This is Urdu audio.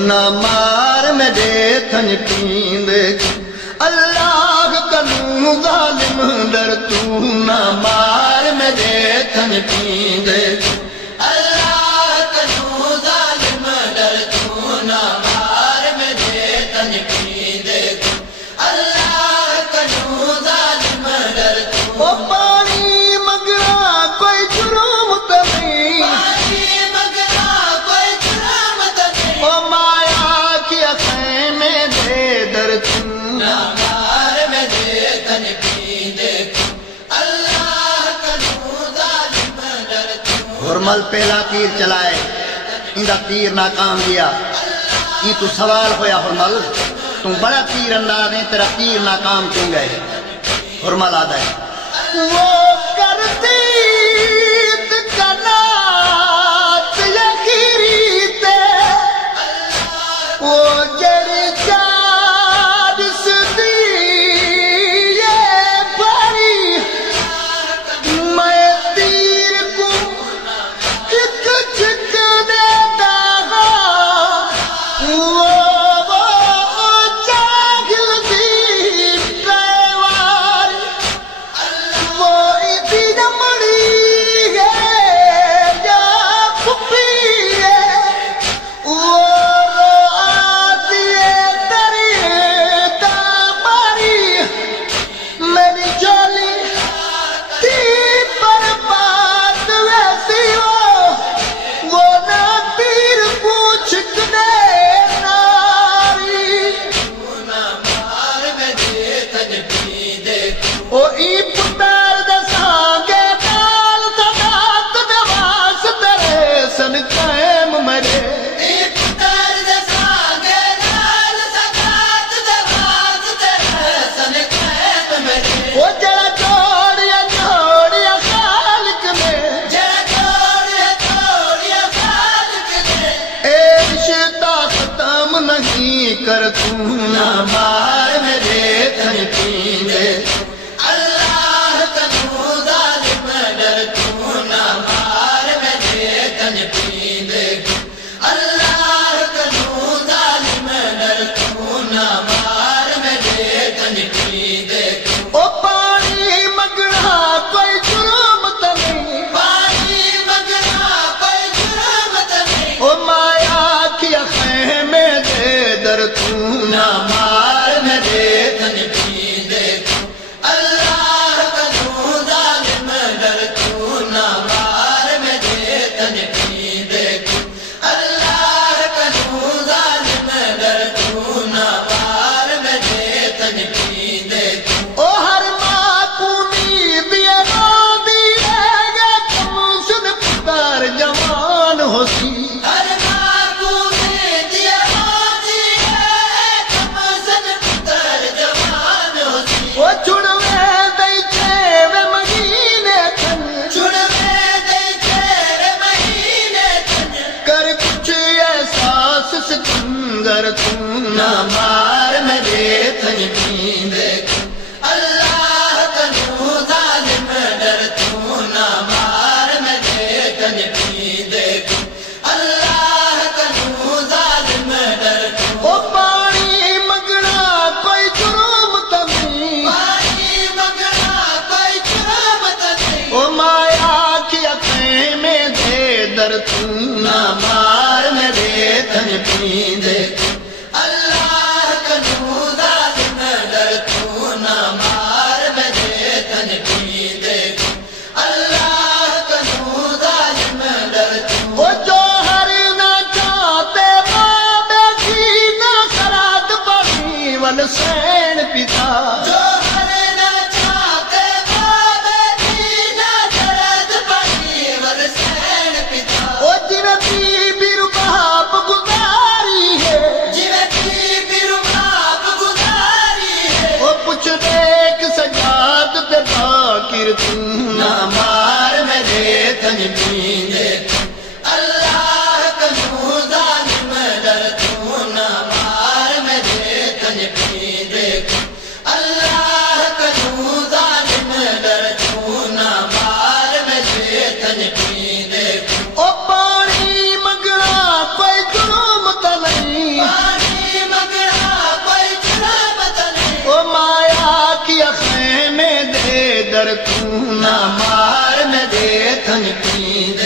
نہ مار میں دے تھن پیندے اللہ کنوں ظالم در تو نہ مار میں دے تھن پیندے اللہ کنوں ظالم در تو نہ مار میں دے تھن پیندے اللہ کنوں ظالم در تو پانی مگرا کوئی جرم تے نہیں پانی مگرا کوئی جرم تے نہیں او مایا کی اکھیں میں دے در تو نہ مار میں دے تھن پیندے اللہ کنوں ظالم در تو ہرمل پہلا تیر چلائے اندہ تیر ناکام دیا یہ تو سوال ہویا ہرمل تم بڑا تیر انداز ہیں تیرا تیر ناکام کیوں گئے ہرمل آدھا ہے وہ کرتی کنات یکیری تے وہ جڑی جاد سدی یہ بھری میں تیر کو ایک چھک دیتا وہ چاگل دی ڈرائیور وہ در تو نہ مار میں دے تھن پیند